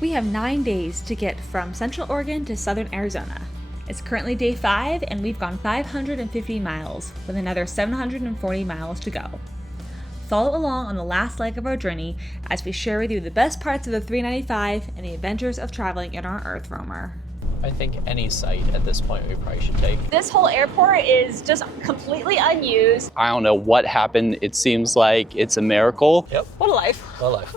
We have 9 days to get from Central Oregon to Southern Arizona. It's currently day 5 and we've gone 550 miles with another 740 miles to go. Follow along on the last leg of our journey as we share with you the best parts of the 395 and the adventures of traveling in our EarthRoamer. I think any site at this point we probably should take. This whole airport is just completely unused. I don't know what happened. It seems like it's a miracle. Yep. What a life. What a life.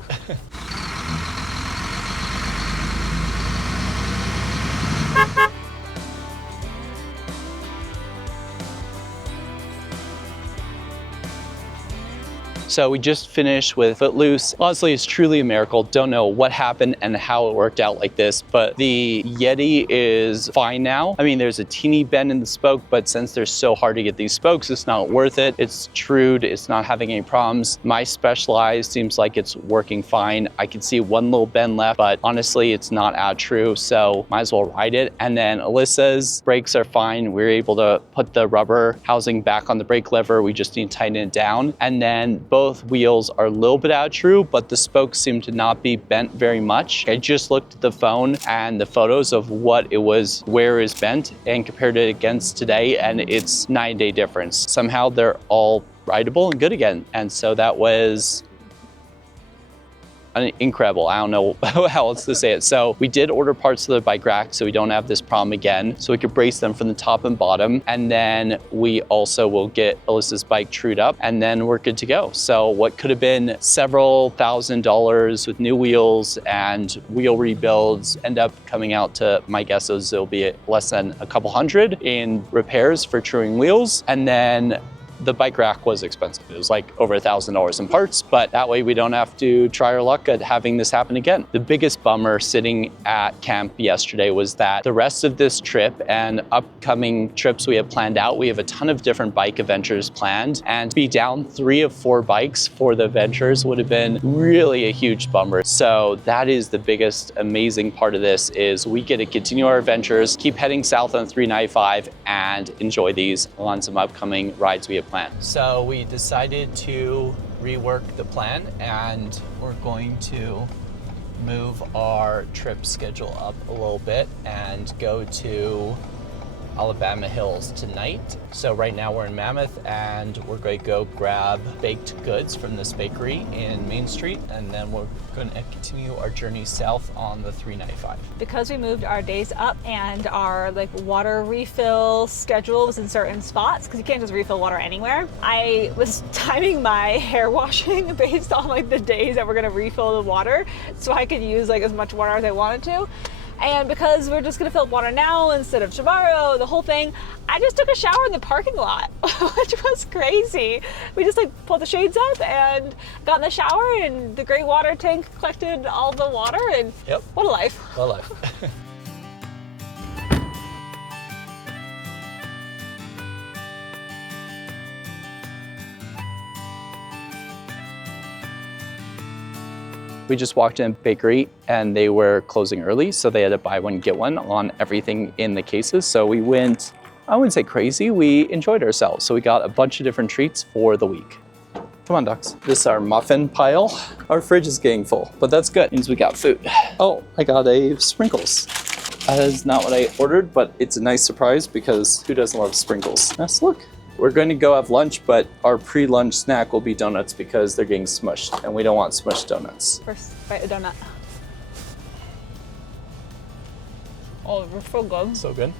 So we just finished with Footloose. Honestly, it's truly a miracle. Don't know what happened and how it worked out like this, but the Yeti is fine now. I mean, there's a teeny bend in the spoke, but since they're so hard to get these spokes, it's not worth it. It's trued, it's not having any problems. My Specialized seems like it's working fine. I can see one little bend left, but honestly, it's not out true, so might as well ride it. And then Alyssa's brakes are fine. We were able to put the rubber housing back on the brake lever. We just need to tighten it down. And then both wheels are a little bit out of true, but the spokes seem to not be bent very much. I just looked at the phone and the photos of what it was, where it is bent, and compared it against today, and it's 9-day difference. Somehow they're all rideable and good again. And so that was incredible. I don't know how else to say it. So we did order parts of the bike rack so we don't have this problem again, so we could brace them from the top and bottom. And then we also will get Alyssa's bike trued up and then we're good to go. So what could have been several $1,000s with new wheels and wheel rebuilds end up coming out to, my guess is it'll be less than a couple hundred in repairs for truing wheels. And then the bike rack was expensive. It was like over $1,000 in parts, but that way we don't have to try our luck at having this happen again. The biggest bummer sitting at camp yesterday was that the rest of this trip and upcoming trips we have planned out, we have a ton of different bike adventures planned, and to be down 3 of 4 bikes for the adventures would have been really a huge bummer. So that is the biggest amazing part of this, is we get to continue our adventures, keep heading south on 395 and enjoy these on some upcoming rides we have planned. So we decided to rework the plan and we're going to move our trip schedule up a little bit and go to Alabama Hills tonight. So right now we're in Mammoth and we're going to go grab baked goods from this bakery in Main Street, and then we're going to continue our journey south on the 395. Because we moved our days up and our water refill schedule was in certain spots, because you can't just refill water anywhere, I was timing my hair washing based on the days that we're going to refill the water so I could use as much water as I wanted to. And because we're just gonna fill up water now instead of tomorrow, the whole thing, I just took a shower in the parking lot, which was crazy. We just pulled the shades up and got in the shower, and the gray water tank collected all the water, and yep. What a life. What a life. We just walked in a bakery and they were closing early, so they had to buy one, get one on everything in the cases. So we went, I wouldn't say crazy, we enjoyed ourselves. So we got a bunch of different treats for the week. Come on, ducks. This is our muffin pile. Our fridge is getting full, but that's good, means we got food. Oh, I got a sprinkles. That is not what I ordered, but it's a nice surprise because who doesn't love sprinkles? Let's look. We're going to go have lunch, but our pre-lunch snack will be donuts because they're getting smushed, and we don't want smushed donuts. First, bite a donut. Oh, they're so good. So good.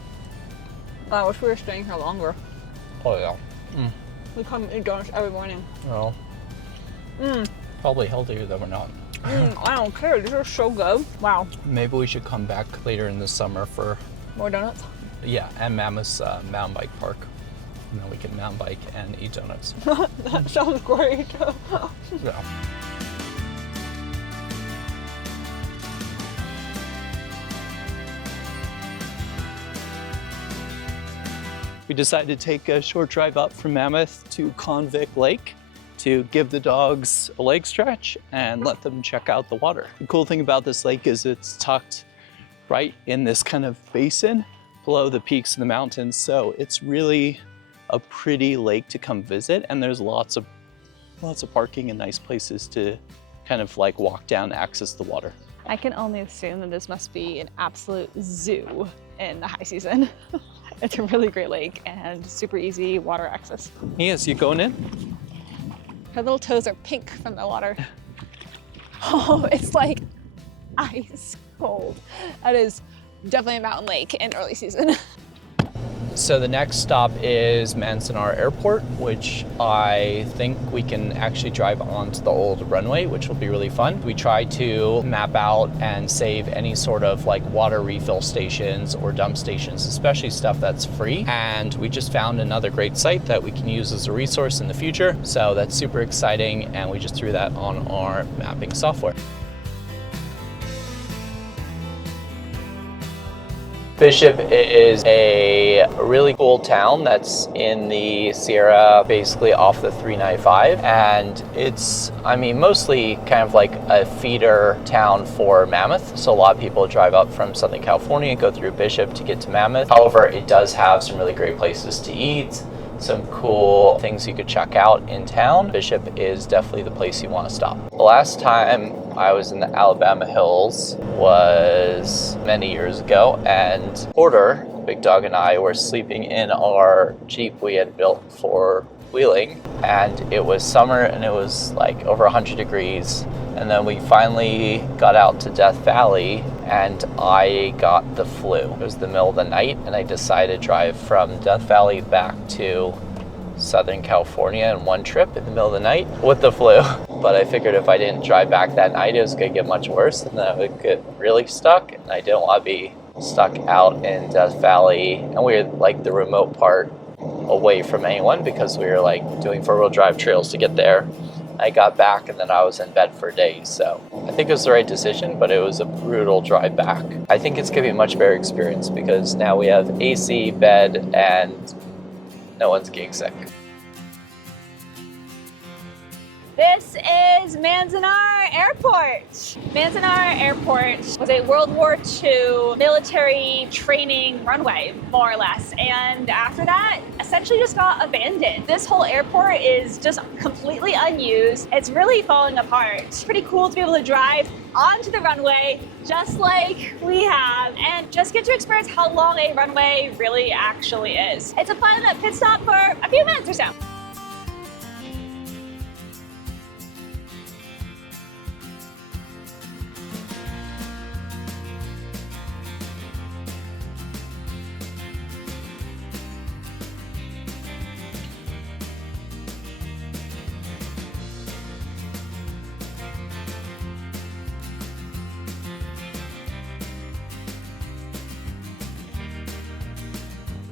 I wish we were staying here longer. Oh yeah. Mm. We come eat donuts every morning. Well, probably healthier than we're not. I don't care, these are so good. Wow. Maybe we should come back later in the summer for more donuts? Yeah, and Mammoth's mountain bike park. And then we can mountain bike and eat donuts. That sounds great. Yeah. We decided to take a short drive up from Mammoth to Convict Lake to give the dogs a leg stretch and let them check out the water. The cool thing about this lake is it's tucked right in this kind of basin below the peaks of the mountains. So it's really a pretty lake to come visit, and there's lots of parking and nice places to kind of walk down, access the water. I can only assume that this must be an absolute zoo in the high season. It's a really great lake and super easy water access. Yes, you going in? Her little toes are pink from the water. Oh, it's like ice cold. That is definitely a mountain lake in early season. So the next stop is Manzanar Airport, which I think we can actually drive onto the old runway, which will be really fun. We try to map out and save any sort of like water refill stations or dump stations, especially stuff that's free. And we just found another great site that we can use as a resource in the future. So that's super exciting. And we just threw that on our mapping software. Bishop is a really cool town that's in the Sierra, basically off the 395. And it's, I mean, mostly kind of like a feeder town for Mammoth. So a lot of people drive up from Southern California and go through Bishop to get to Mammoth. However, it does have some really great places to eat, some cool things you could check out in town. Bishop is definitely the place you want to stop. The last time I was in the Alabama Hills was many years ago, and Porter, Big Dog, and I were sleeping in our Jeep we had built for wheeling, and it was summer and it was like over 100 degrees. And then we finally got out to Death Valley and I got the flu. It was the middle of the night and I decided to drive from Death Valley back to Southern California in one trip in the middle of the night with the flu. But I figured if I didn't drive back that night, it was gonna get much worse and then I would get really stuck, and I didn't want to be stuck out in Death Valley. And we were like the remote part away from anyone because we were like doing 4-wheel drive trails to get there. I got back and then I was in bed for days. So I think it was the right decision, but it was a brutal drive back. I think it's gonna be a much better experience because now we have AC, bed, and no one's getting sick. This is Manzanar Airport. Manzanar Airport was a World War II military training runway, more or less. And after that, essentially just got abandoned. This whole airport is just completely unused. It's really falling apart. It's pretty cool to be able to drive onto the runway just like we have and just get to experience how long a runway really actually is. It's a fun pit stop for a few minutes or so.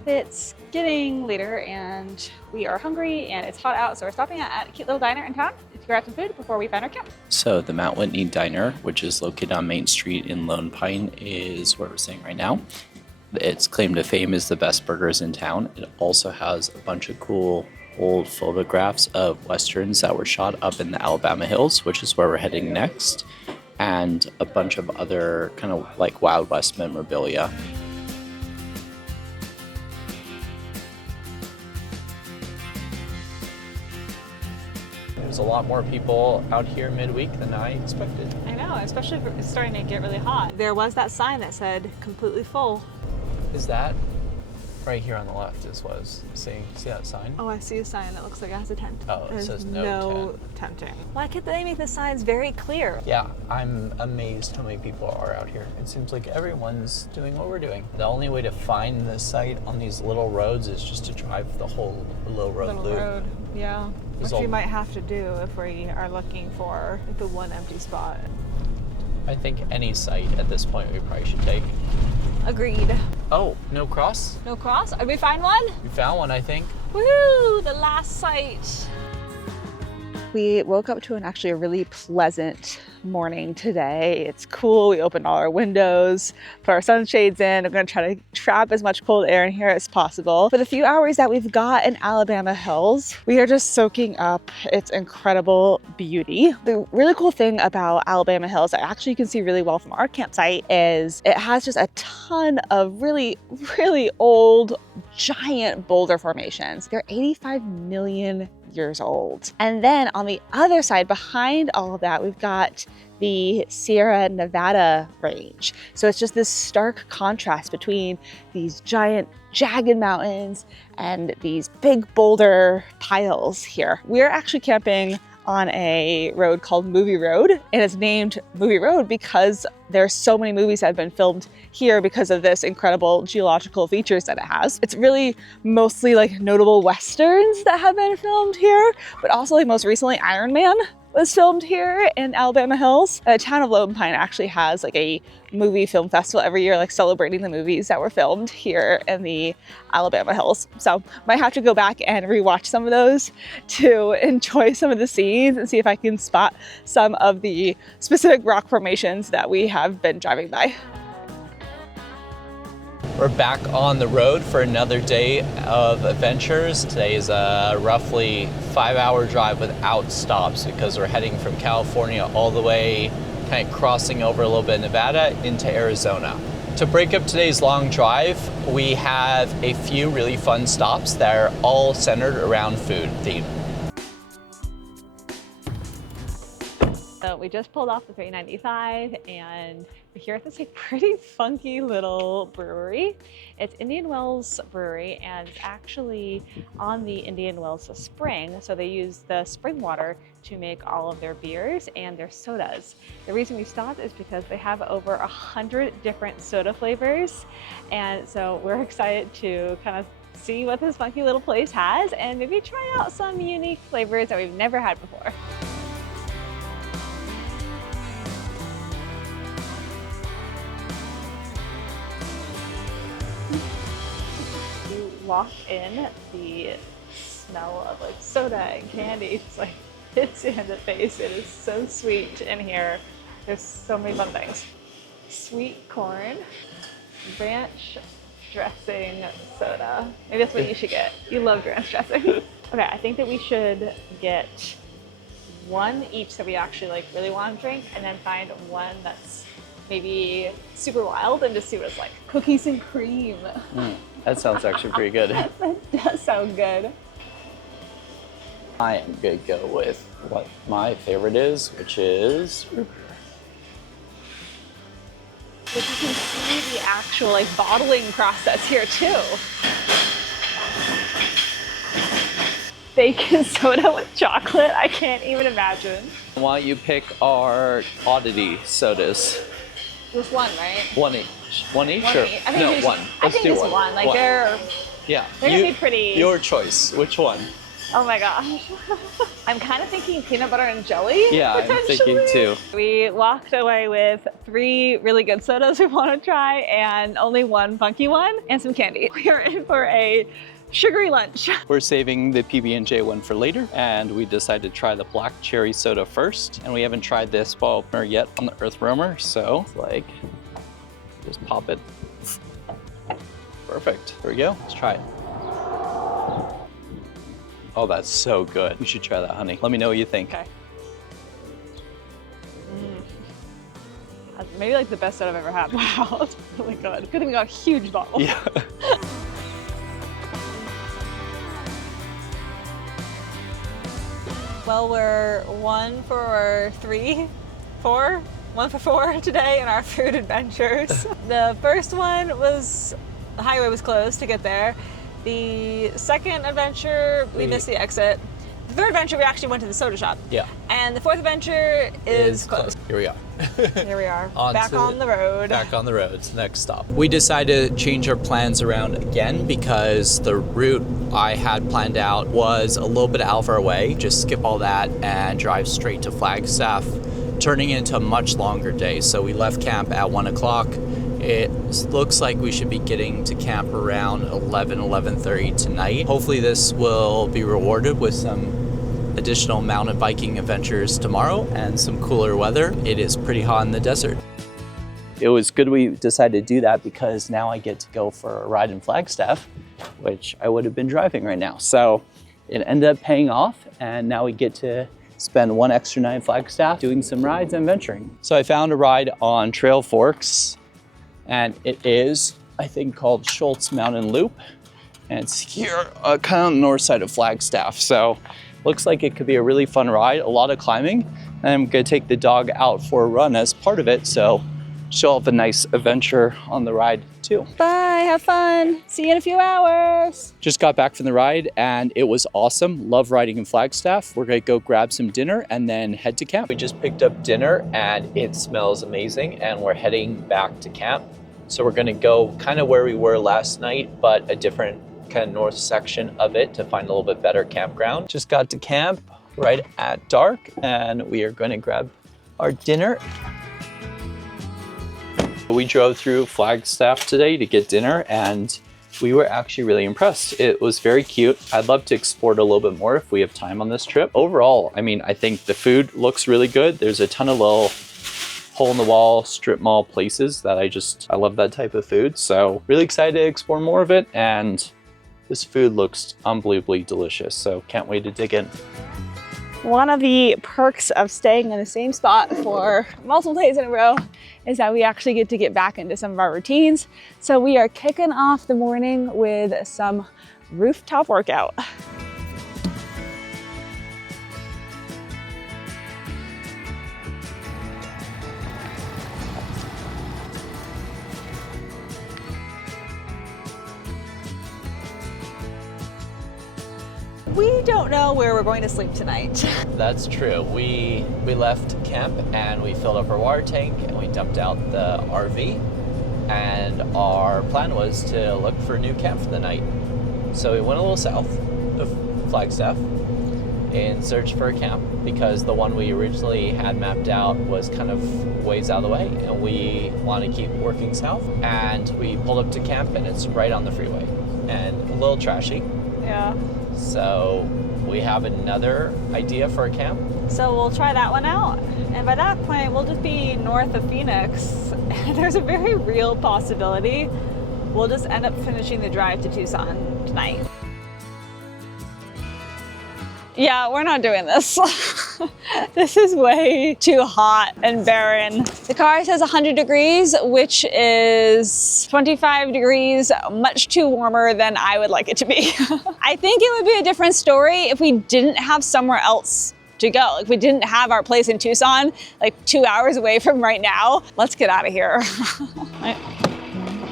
It's getting later and we are hungry and it's hot out, so we're stopping at a cute little diner in town to grab some food before we find our camp. So the Mount Whitney Diner, which is located on Main Street in Lone Pine, is where we're staying right now. Its claim to fame is the best burgers in town. It also has a bunch of cool old photographs of Westerns that were shot up in the Alabama Hills, which is where we're heading next, and a bunch of other kind of like Wild West memorabilia. There's a lot more people out here midweek than I expected. I know, especially if it's starting to get really hot. There was that sign that said completely full. Is that right here on the left is what I was seeing? See that sign? Oh, I see a sign that looks like it has a tent. Oh, it says no tent. Tenting. Why can't they make the signs very clear? Yeah, I'm amazed how many people are out here. It seems like everyone's doing what we're doing. The only way to find the site on these little roads is just to drive the whole little road loop. Yeah. Which we might have to do if we are looking for the one empty spot. I think any site at this point we probably should take. Agreed. Oh, no cross? No cross? Did we find one? We found one, I think. Woo! The last site. We woke up to actually a really pleasant morning today. It's cool. We opened all our windows, put our sunshades in. I'm going to try to trap as much cold air in here as possible. For the few hours that we've got in Alabama Hills, we are just soaking up its incredible beauty. The really cool thing about Alabama Hills, that actually you can see really well from our campsite, is it has just a ton of really, really old, giant boulder formations. They're 85 million years old. And then on the other side, behind all of that, we've got the Sierra Nevada range. So it's just this stark contrast between these giant jagged mountains and these big boulder piles here. We're actually camping on a road called Movie Road, and it's named Movie Road because there's so many movies that have been filmed here because of this incredible geological features that it has. It's really mostly like notable Westerns that have been filmed here, but also like most recently Iron Man was filmed here in Alabama Hills. The town of Lone Pine actually has like a movie film festival every year, like celebrating the movies that were filmed here in the Alabama Hills. So might have to go back and rewatch some of those to enjoy some of the scenes and see if I can spot some of the specific rock formations that we have been driving by. We're back on the road for another day of adventures. Today is a roughly 5-hour drive without stops because we're heading from California all the way, kind of crossing over a little bit of Nevada into Arizona. To break up today's long drive, we have a few really fun stops that are all centered around food theme. So we just pulled off the 395 and we're here at this like pretty funky little brewery. It's Indian Wells Brewery, and it's actually on the Indian Wells spring. So they use the spring water to make all of their beers and their sodas. The reason we stopped is because they have over 100 different soda flavors. And so we're excited to kind of see what this funky little place has and maybe try out some unique flavors that we've never had before. Walk in, the smell of like soda and candy just like hits you in the face. It is so sweet in here. There's so many fun things. Sweet corn, ranch dressing soda. Maybe that's what you should get. You love ranch dressing. Okay, I think that we should get one each that we actually like really want to drink, and then find one that's maybe super wild and just see what it's like. Cookies and cream. That sounds actually pretty good. That does sound good. I am gonna go with what my favorite is, which is root beer. But you can see the actual like bottling process here too. Bacon soda with chocolate, I can't even imagine. Why don't you pick our oddity sodas? Just one, right? One each. One each or? I think No, just, one. I Let's think do just one. Like they're gonna be pretty. Your choice. Which one? Oh my gosh. I'm kind of thinking peanut butter and jelly. Yeah, I'm thinking too. We walked away with 3 really good sodas we want to try and only one funky one and some candy. We are in for a sugary lunch. We're saving the PB&J one for later, and we decided to try the black cherry soda first. And we haven't tried this ball opener yet on the EarthRoamer, so it's like, just pop it. Perfect. There we go. Let's try it. Oh, that's so good. You should try that, honey. Let me know what you think. Okay. Maybe like the best soda I've ever had. Wow, that's really good. Good thing we got a huge bottle. Yeah. Well, we're 1 for 4 today in our food adventures. The first one was, the highway was closed to get there. The second adventure, we missed the exit. The third adventure, we actually went to the soda shop. Yeah. And the fourth adventure is closed. Here we are. Here we are, back on the road. Back on the road, it's the next stop. We decided to change our plans around again because the route I had planned out was a little bit out of our way. Just skip all that and drive straight to Flagstaff, turning into a much longer day. So we left camp at 1 o'clock. It looks like we should be getting to camp around 11:30 tonight. Hopefully this will be rewarded with some additional mountain biking adventures tomorrow and some cooler weather. It is pretty hot in the desert. It was good we decided to do that because now I get to go for a ride in Flagstaff, which I would have been driving right now. So it ended up paying off, and now we get to spend one extra night in Flagstaff doing some rides and venturing. So I found a ride on Trail Forks, and it is, I think, called Schultz Mountain Loop. And it's here, kind of on the north side of Flagstaff. So looks like it could be a really fun ride, a lot of climbing, And I'm gonna take the dog out for a run as part of it, so she'll have a nice adventure on the ride too. Bye, have fun. See you in a few hours. Just got back from the ride and it was awesome. Love riding in Flagstaff. We're gonna go grab some dinner and then head to camp. We just picked up dinner and it smells amazing and we're heading back to camp. So we're gonna go kind of where we were last night, but a different kind of north section of it to find a little bit better campground. Just got to camp right at dark and we are gonna grab our dinner. We drove through Flagstaff today to get dinner and we were actually really impressed. It was very cute. I'd love to explore it a little bit more if we have time on this trip. Overall, I mean, I think the food looks really good. There's a ton of little hole-in-the-wall strip mall places that I love that type of food. So really excited to explore more of it. And this food looks unbelievably delicious. So can't wait to dig in. One of the perks of staying in the same spot for multiple days in a row is that we actually get to get back into some of our routines. So we are kicking off the morning with some rooftop workout. We don't know where we're going to sleep tonight. That's true. We left camp and we filled up our water tank and we dumped out the RV. And our plan was to look for a new camp for the night. So we went a little south of Flagstaff in search for a camp because the one we originally had mapped out was kind of ways out of the way and we want to keep working south. And we pulled up to camp and it's right on the freeway and a little trashy. Yeah. So we have another idea for a camp. So we'll try that one out. And by that point, we'll just be north of Phoenix. There's a very real possibility we'll just end up finishing the drive to Tucson tonight. Yeah, we're not doing this. This is way too hot and barren. The car says 100 degrees, which is 25 degrees, much too warmer than I would like it to be. I think it would be a different story if we didn't have somewhere else to go. If we didn't have our place in Tucson, like 2 hours away from right now. Let's get out of here.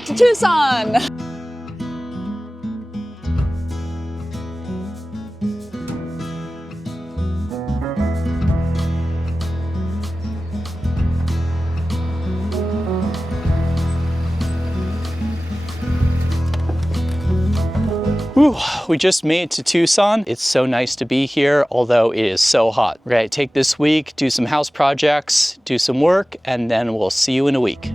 To Tucson. Whew, we just made it to Tucson. It's so nice to be here, although it is so hot. We're gonna take this week, do some house projects, do some work, and then we'll see you in a week.